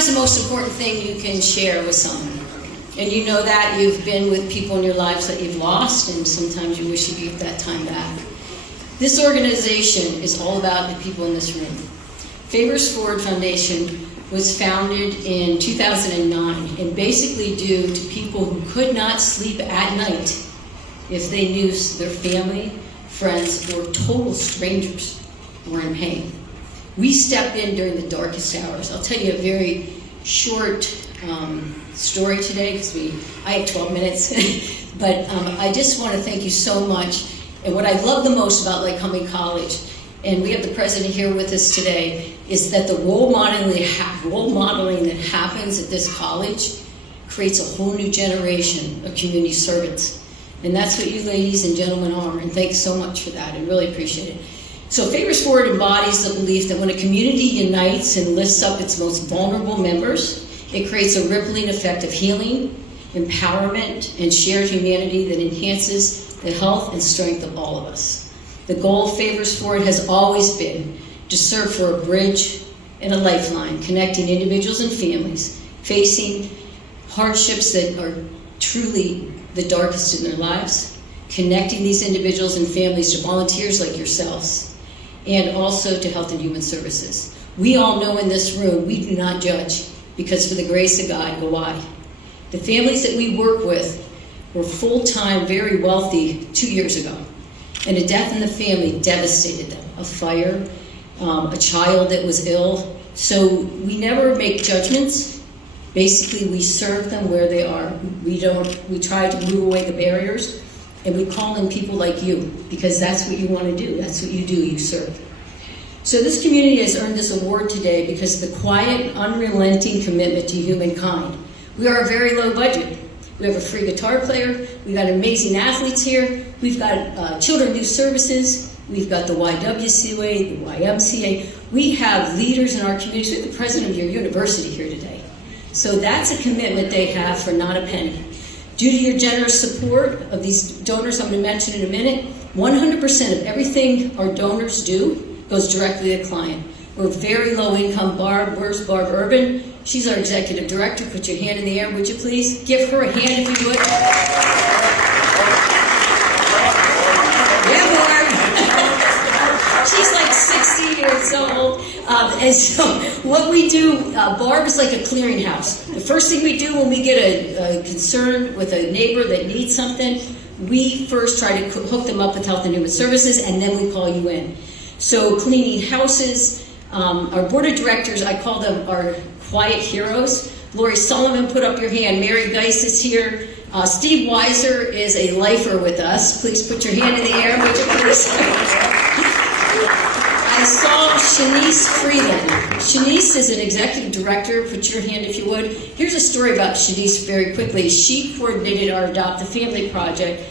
is the most important thing you can share with someone. And you know that. You've been with people in your lives that you've lost, and sometimes you wish you could get that time back. This organization is all about the people in this room. Favors Forward Foundation was founded in 2009, and basically due to people who could not sleep at night if they knew their family, friends, or total strangers were in pain. We stepped in during the darkest hours. I'll tell you a very short story today, because I have 12 minutes, but I just want to thank you so much. And what I love the most about Lycoming College, and we have the president here with us today, is that the role modeling that happens at this college creates a whole new generation of community servants. And that's what you ladies and gentlemen are, and thanks so much for that. I really appreciate it. So Favors Forward embodies the belief that when a community unites and lifts up its most vulnerable members, it creates a rippling effect of healing, empowerment, and shared humanity that enhances the health and strength of all of us. The goal of Favors Forward has always been to serve for a bridge and a lifeline, connecting individuals and families facing hardships that are truly the darkest in their lives, connecting these individuals and families to volunteers like yourselves, and also to Health and Human Services. We all know in this room, we do not judge, because for the grace of God go I. The families that we work with were full-time, very wealthy 2 years ago, and a death in the family devastated them. A fire, a child that was ill. So we never make judgments. Basically, we serve them where they are. We try to move away the barriers, and we call in people like you, because that's what you want to do. That's what you do, you serve. So this community has earned this award today because of the quiet, unrelenting commitment to humankind. We are a very low budget. We have a free guitar player. We've got amazing athletes here. We've got Children Youth Services. We've got the YWCA, the YMCA. We have leaders in our community. We have the president of your university here today. So that's a commitment they have for not a penny. Due to your generous support of these donors I'm going to mention in a minute, 100% of everything our donors do goes directly to the client. We're very low income. Where's Barb Urban? She's our executive director. Put your hand in the air, would you please? Give her a hand if you would. Yeah, Barb. She's like 60 years old. And so what we do, Barb is like a clearinghouse. The first thing we do when we get a concern with a neighbor that needs something, we first try to hook them up with Health and Human Services, and then we call you in. So cleaning houses, our board of directors, I call them our quiet heroes. Lori Sullivan, put up your hand. Mary Geis is here. Steve Weiser is a lifer with us. Please put your hand in the air, would you please? I saw Shanice Freeland. Shanice is an executive director. Put your hand if you would. Here's a story about Shanice very quickly. She coordinated our Adopt a Family project.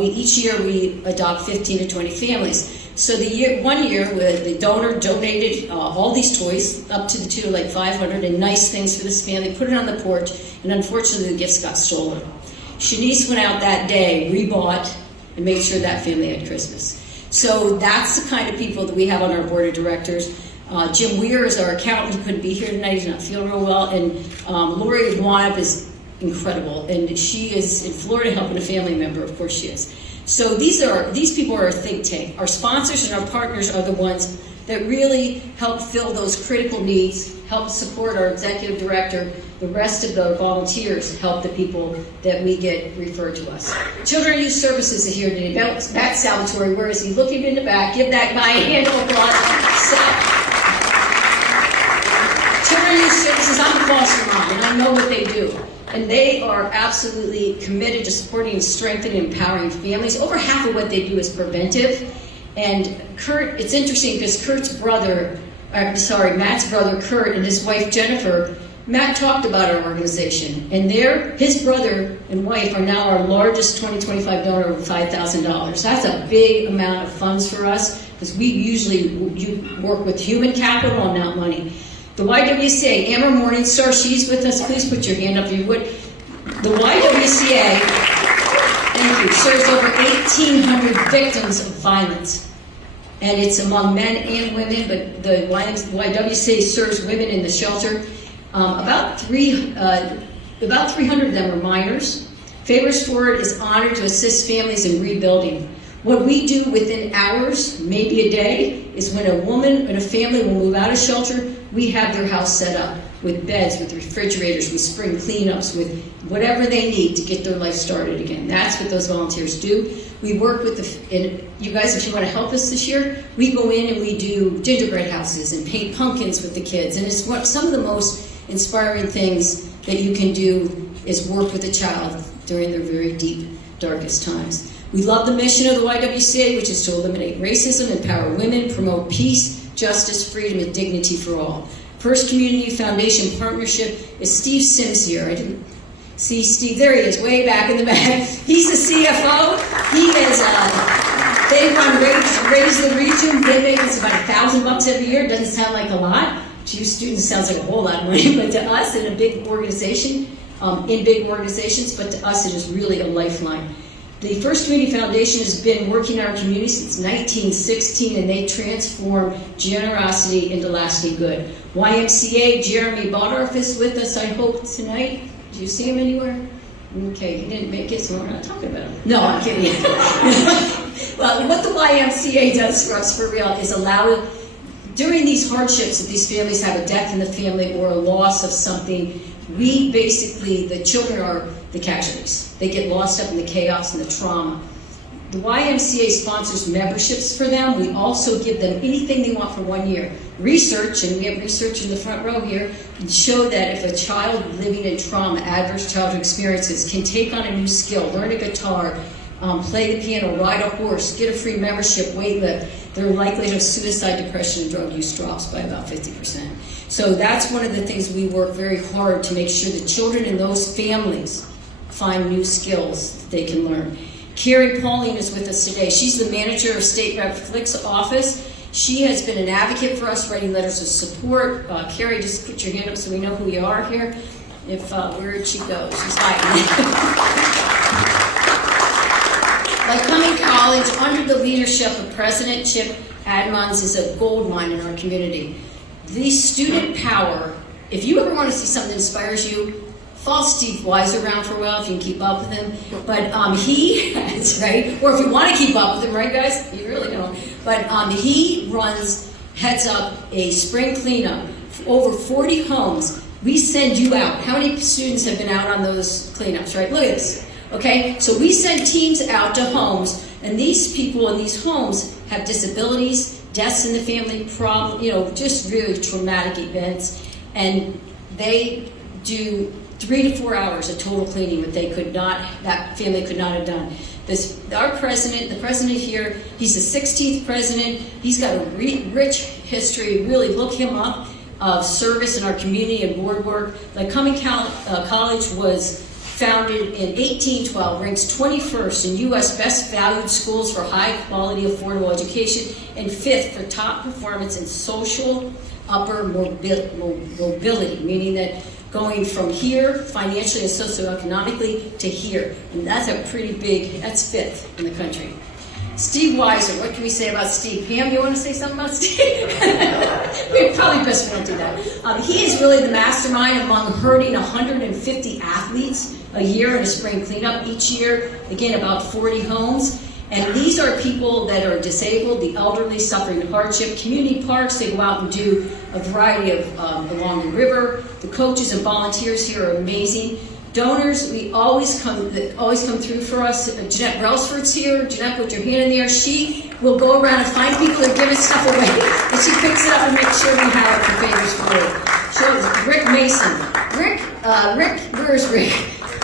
Each year we adopt 15 to 20 families. So one year, the donor donated all these toys, up to the tune of like 500, and nice things for this family, put it on the porch, and unfortunately the gifts got stolen. Shanice went out that day, rebought, and made sure that family had Christmas. So that's the kind of people that we have on our board of directors. Jim Weir is our accountant. He couldn't be here tonight. He's not feeling real well. And Lori Wanop is incredible, and she is in Florida helping a family member. Of course she is. So these people are a think tank. Our sponsors and our partners are the ones that really help fill those critical needs, help support our executive director. The rest of the volunteers help the people that we get referred to us. Children Youth Services is here today. Matt Salvatore, where is he? Look him in the back. Give that guy a hand of applause. Children Youth Services, I'm a foster mom, and I know what they do. And they are absolutely committed to supporting and strengthening and empowering families. Over half of what they do is preventive. And Kurt, it's interesting because Matt's brother Kurt and his wife Jennifer, Matt talked about our organization. And his brother and wife are now our largest 2025 donor of $5,000. That's a big amount of funds for us, because we usually work with human capital and not money. The YWCA, Amber Morningstar, she's with us. Please put your hand up if you would. The YWCA, thank you, serves over 1,800 victims of violence. And it's among men and women, but the YWCA serves women in the shelter. About 300 of them are minors. Favors Forward is honored to assist families in rebuilding. What we do within hours, maybe a day, is when a woman and a family will move out of shelter, we have their house set up with beds, with refrigerators, with spring cleanups, with whatever they need to get their life started again. That's what those volunteers do. We work with and you guys, if you want to help us this year, we go in and we do gingerbread houses and paint pumpkins with the kids. And it's some of the most inspiring things that you can do is work with a child during their very deep, darkest times. We love the mission of the YWCA, which is to eliminate racism, empower women, promote peace, justice, freedom, and dignity for all. First Community Foundation partnership is Steve Sims here. I didn't see Steve. There he is, way back in the back. He's the CFO. He is, they run Raise the Region. They make us about $1,000 every year. Doesn't sound like a lot. To you students, sounds like a whole lot of money, but to us in a big organization, in big organizations, but to us it is really a lifeline. The First Community Foundation has been working in our community since 1916, and they transform generosity into lasting good. YMCA, Jeremy Bodorf is with us, I hope, tonight. Do you see him anywhere? Okay, he didn't make it, so we're not talking about him. No, I'm kidding. Well, what the YMCA does for us, for real, is allow, during these hardships that these families have, a death in the family or a loss of something, we basically, the children are the casualties. They get lost up in the chaos and the trauma. The YMCA sponsors memberships for them. We also give them anything they want for 1 year. Research, and we have research in the front row here, show that if a child living in trauma, adverse childhood experiences, can take on a new skill, learn a guitar, play the piano, ride a horse, get a free membership, weightlift, their likelihood of suicide, depression, and drug use drops by about 50%. So that's one of the things we work very hard to make sure the children in those families find new skills that they can learn. Carrie Pauline is with us today. She's the manager of State Rep Flick's office. She has been an advocate for us, writing letters of support. Carrie, just put your hand up so we know who you are here. If where'd she go? She's hiding. Lycoming College, under the leadership of President Chip Admonds, is a gold mine in our community. The student power, if you ever want to see something that inspires you, follow Steve Weiser around for a while if you can keep up with him. But he has, right? Or if you want to keep up with him, right, guys? You really don't. But he heads up a spring cleanup for over 40 homes. We send you out. How many students have been out on those cleanups, right? Look at this. Okay, so we send teams out to homes, and these people in these homes have disabilities, deaths in the family, just really traumatic events, and they do 3 to 4 hours of total cleaning that that family could not have done. Our president, the president here, he's the 16th president. He's got a rich history. Really look him up of service in our community and board work. Lycoming College was founded in 1812, ranks 21st in U.S. best valued schools for high quality affordable education, and 5th for top performance in social upper mobility, meaning that going from here, financially and socioeconomically, to here. And that's a pretty big, that's 5th in the country. Steve Weiser, what can we say about Steve? Pam, you want to say something about Steve? We probably best won't do that. He is really the mastermind among herding 150 athletes a year in a spring cleanup each year. Again, about 40 homes. And these are people that are disabled, the elderly, suffering hardship. Community parks, they go out and do a variety of along the river. The coaches and volunteers here are amazing. Donors, we always come through for us. Jeanette Brailsford's here. Jeanette, put your hand in there. She will go around and find people that are giving stuff away, and she picks it up and makes sure we have it for Favors Forward. Rick Mason. Rick, where's Rick?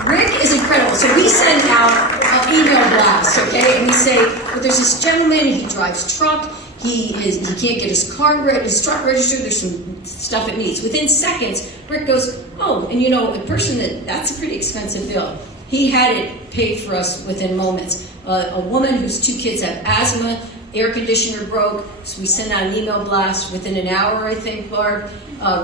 Rick is incredible. So we send out an email blast, okay? And we say, but there's this gentleman, he drives truck, he can't get his truck registered, there's some stuff it needs. Within seconds, Rick goes, oh, and a person that's a pretty expensive bill. He had it paid for us within moments. A woman whose 2 kids have asthma, air conditioner broke, so we sent out an email blast. Within an hour, I think, Barb,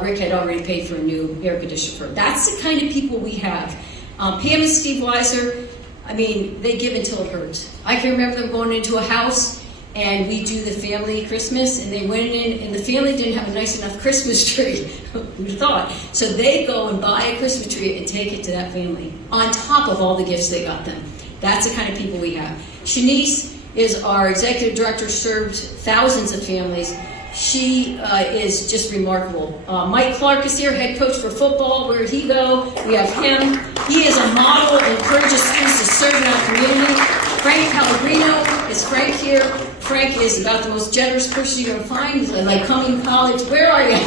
Rick had already paid for a new air conditioner for her. That's the kind of people we have. Pam and Steve Weiser, they give until it hurts. I can remember them going into a house, and we do the family Christmas, and they went in, and the family didn't have a nice enough Christmas tree, who'd thought? So they go and buy a Christmas tree and take it to that family, on top of all the gifts they got them. That's the kind of people we have. Shanice is our executive director, served thousands of families. She is just remarkable. Mike Clark is here, head coach for football. Where'd he go? We have him. He is a model and encourages students to serve in our community. Frank Pellegrino, is Frank here? Frank is about the most generous person you're going to find. He's at Lycoming College. Where are you?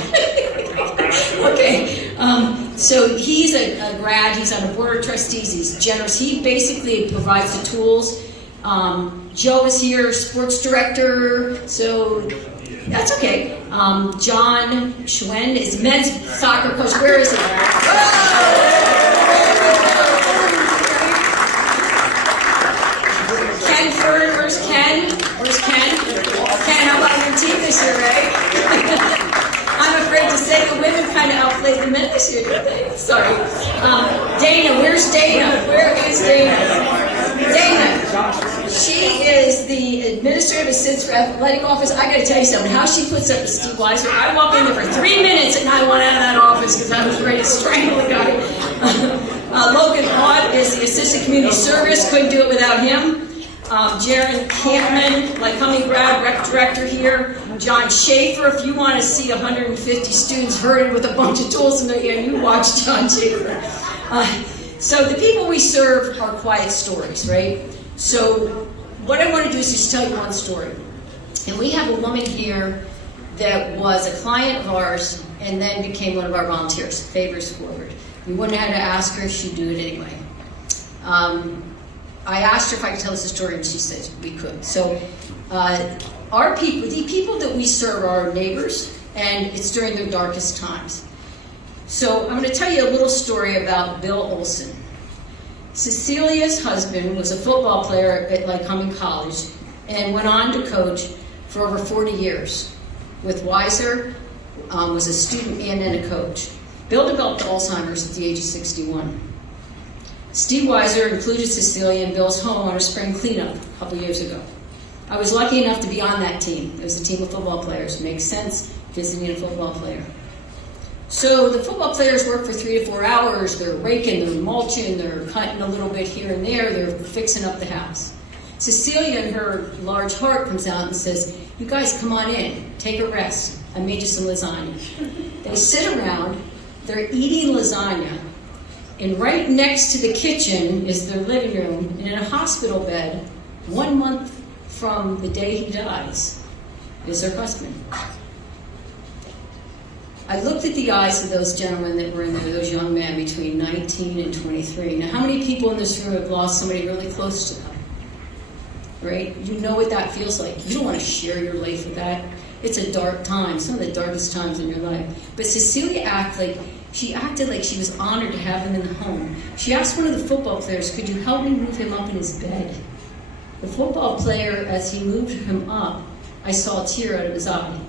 Okay. So he's a grad. He's on the board of trustees. He's generous. He basically provides the tools. Joe is here, sports director. So that's okay. John Schwen is men's soccer coach. Where is he? Ken Ferd, where's Ken? Where's Ken? Ken, how about your team this year, right? I'm afraid to say the women kind of outplayed the men this year, didn't they? Sorry. Dana, where's Dana? Where is Dana? Dana, she is the administrative assistant for athletic office. I got to tell you something. How she puts up with Steve Weiser. I walked in there for 3 minutes and I went out of that office because I was ready to strangle the guy. Logan Ott is the assistant community service. Couldn't do it without him. Jaron Campman, Lycoming grad, rec director here. John Schaefer, if you want to see 150 students herded with a bunch of tools in their hand, you watch John Schaefer. So the people we serve are quiet stories, right? So what I want to do is just tell you one story. And we have a woman here that was a client of ours and then became one of our volunteers, favors forward. We wouldn't have had to ask her, she'd do it anyway. I asked her if I could tell us a story, and she said we could. So our people, the people that we serve are our neighbors, and it's during their darkest times. So I'm going to tell you a little story about Bill Olson. Cecilia's husband was a football player at Lycoming College and went on to coach for over 40 years. With Weiser, was a student and then a coach. Bill developed Alzheimer's at the age of 61. Steve Weiser included Cecilia in Bill's home on a spring cleanup a couple years ago. I was lucky enough to be on that team. It was a team of football players. Makes sense, visiting a football player. So the football players work for 3 to 4 hours. They're raking, they're mulching, they're cutting a little bit here and there. They're fixing up the house. Cecilia, in her large heart, comes out and says, "You guys come on in, take a rest. I made you some lasagna." They sit around, they're eating lasagna, and right next to the kitchen is their living room, and in a hospital bed, 1 month from the day he dies, is her husband. I looked at the eyes of those gentlemen that were in there, those young men between 19 and 23. Now, how many people in this room have lost somebody really close to them? Right? You know what that feels like. You don't want to share your life with that. It's a dark time, some of the darkest times in your life. But Cecilia acted like she was honored to have him in the home. She asked one of the football players, "Could you help me move him up in his bed?" The football player, as he moved him up, I saw a tear out of his eye.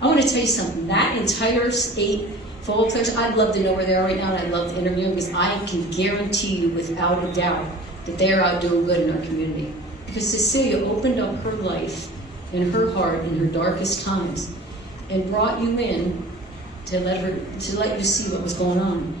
I want to tell you something. That entire state full of players, I'd love to know where they are right now, and I'd love to interview them, because I can guarantee you without a doubt that they are out doing good in our community. Because Cecilia opened up her life and her heart in her darkest times and brought you in to let you see what was going on.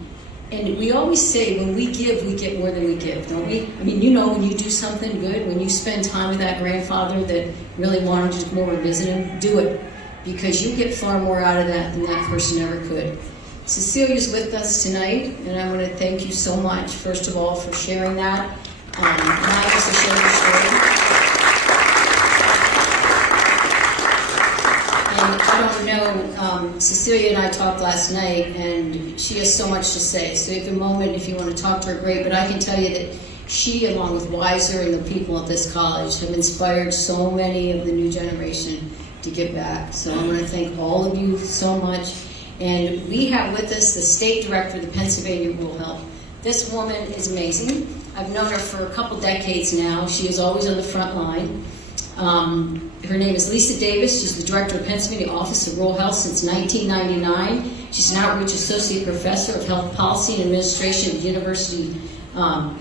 And we always say, when we give, we get more than we give, don't we? I mean, you know, when you do something good, when you spend time with that grandfather that really wanted to come over and visit him, do it. Because you get far more out of that than that person ever could. Cecilia's with us tonight, and I want to thank you so much, first of all, for sharing that. Nice to share your story. And I don't know, Cecilia and I talked last night, and she has so much to say. So if a moment, if you want to talk to her, great. But I can tell you that she, along with Weiser and the people at this college, have inspired so many of the new generation to give back. So I want to thank all of you so much. And we have with us the state director of the Pennsylvania Rural Health. This woman is amazing. I've known her for a couple decades now. She is always on the front line. Her name is Lisa Davis. She's the director of Pennsylvania Office of Rural Health since 1999. She's an outreach associate professor of health policy and administration at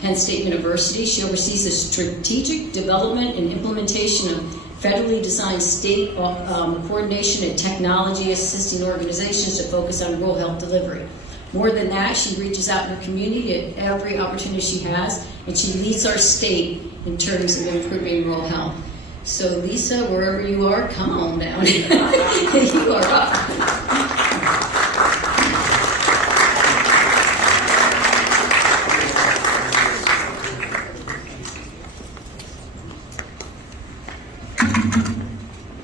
Penn State University. She oversees the strategic development and implementation of federally designed state coordination and technology assisting organizations to focus on rural health delivery. More than that, she reaches out in her community at every opportunity she has, and she leads our state in terms of improving rural health. So Lisa, wherever you are, come on down. You are up.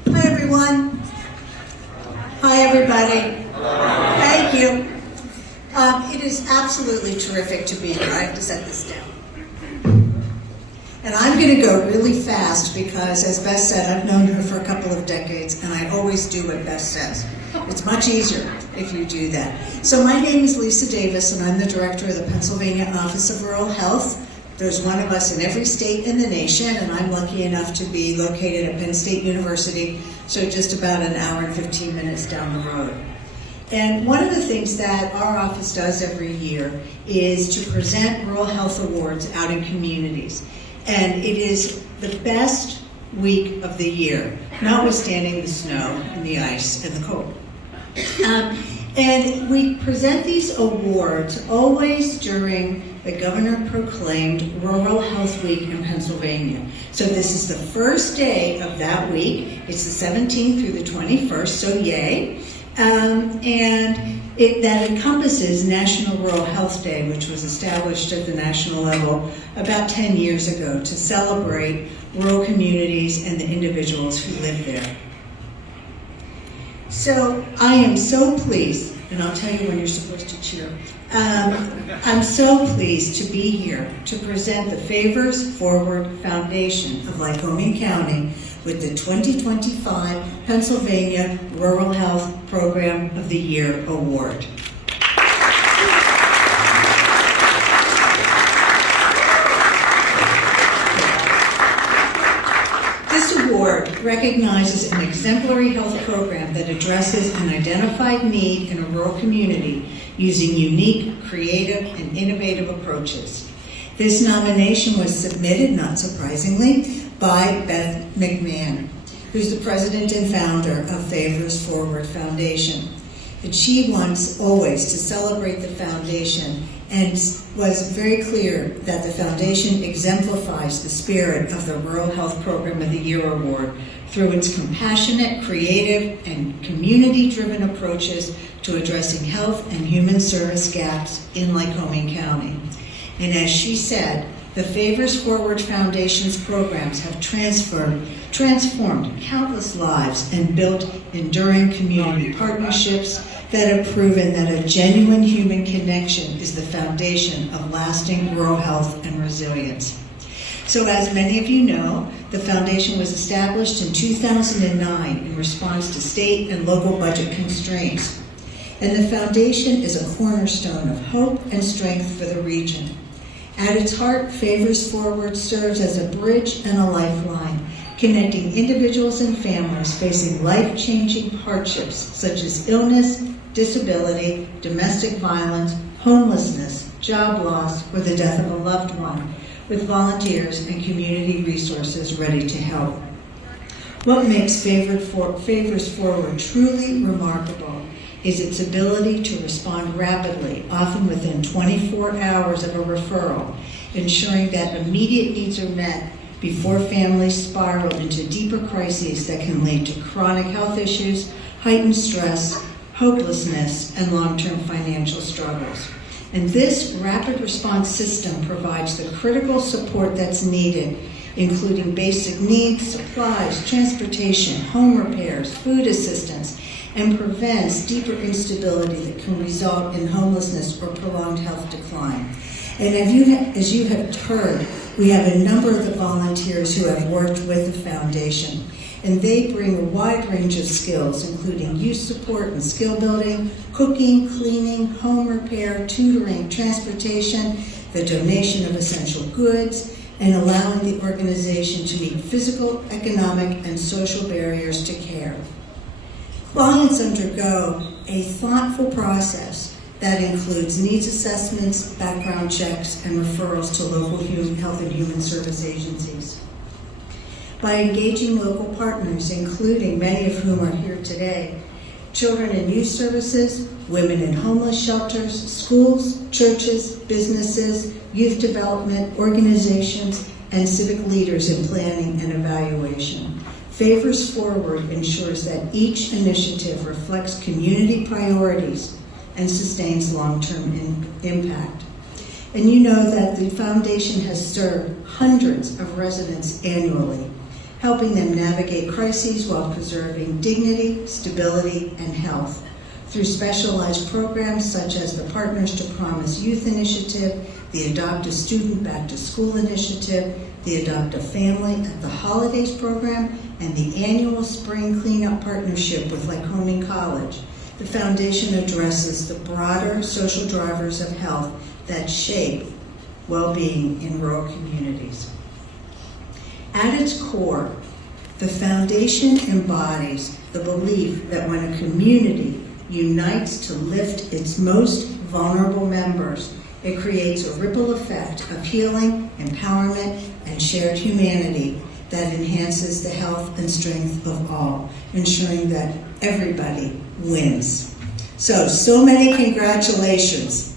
Hi everyone. Hi everybody. Thank you. It is absolutely terrific to be here. I have to set this down. And I'm going to go really fast because, as Beth said, I've known her for a couple of decades, and I always do what Beth says. It's much easier if you do that. So my name is Lisa Davis, and I'm the director of the Pennsylvania Office of Rural Health. There's one of us in every state in the nation, and I'm lucky enough to be located at Penn State University, so just about an hour and 15 minutes down the road. And one of the things that our office does every year is to present Rural Health Awards out in communities. And it is the best week of the year, notwithstanding the snow and the ice and the cold. And we present these awards always during the governor-proclaimed Rural Health Week in Pennsylvania. So this is the first day of that week. It's the 17th through the 21st, so yay. That encompasses National Rural Health Day, which was established at the national level about 10 years ago to celebrate rural communities and the individuals who live there. So I am so pleased, and I'll tell you when you're supposed to cheer. I'm so pleased to be here to present the Favors Forward Foundation of Lycoming County with the 2025 Pennsylvania Rural Health Program of the Year Award. This award recognizes an exemplary health program that addresses an identified need in a rural community using unique, creative, and innovative approaches. This nomination was submitted, not surprisingly, by Beth McMahon, who's the president and founder of Favors Forward Foundation. And she wants always to celebrate the foundation and was very clear that the foundation exemplifies the spirit of the Rural Health Program of the Year Award through its compassionate, creative, and community-driven approaches to addressing health and human service gaps in Lycoming County. And as she said, the Favors Forward Foundation's programs have transformed countless lives and built enduring community partnerships that have proven that a genuine human connection is the foundation of lasting rural health and resilience. So as many of you know, the foundation was established in 2009 in response to state and local budget constraints. And the foundation is a cornerstone of hope and strength for the region. At its heart, Favors Forward serves as a bridge and a lifeline, connecting individuals and families facing life-changing hardships such as illness, disability, domestic violence, homelessness, job loss, or the death of a loved one, with volunteers and community resources ready to help. What makes Favors Forward truly remarkable is its ability to respond rapidly, often within 24 hours of a referral, ensuring that immediate needs are met before families spiral into deeper crises that can lead to chronic health issues, heightened stress, hopelessness, and long-term financial struggles. And this rapid response system provides the critical support that's needed, including basic needs, supplies, transportation, home repairs, food assistance, and prevents deeper instability that can result in homelessness or prolonged health decline. And as you have heard, we have a number of the volunteers who have worked with the foundation, and they bring a wide range of skills, including youth support and skill building, cooking, cleaning, home repair, tutoring, transportation, the donation of essential goods, and allowing the organization to meet physical, economic, and social barriers to care. Clients undergo a thoughtful process that includes needs assessments, background checks, and referrals to local health and human service agencies. by engaging local partners, including many of whom are here today, children and youth services, women in homeless shelters, schools, churches, businesses, youth development, organizations, and civic leaders in planning and evaluation. Favors Forward ensures that each initiative reflects community priorities and sustains long-term impact. And you know that the foundation has served hundreds of residents annually, helping them navigate crises while preserving dignity, stability, and health through specialized programs such as the Partners to Promise Youth Initiative, the Adopt a Student Back to School Initiative, the Adopt a Family at the Holidays program, and the annual Spring Cleanup Partnership with Lycoming College. The foundation addresses the broader social drivers of health that shape well-being in rural communities. At its core, the foundation embodies the belief that when a community unites to lift its most vulnerable members, it creates a ripple effect of healing, empowerment, and shared humanity that enhances the health and strength of all, ensuring that everybody wins. So many congratulations.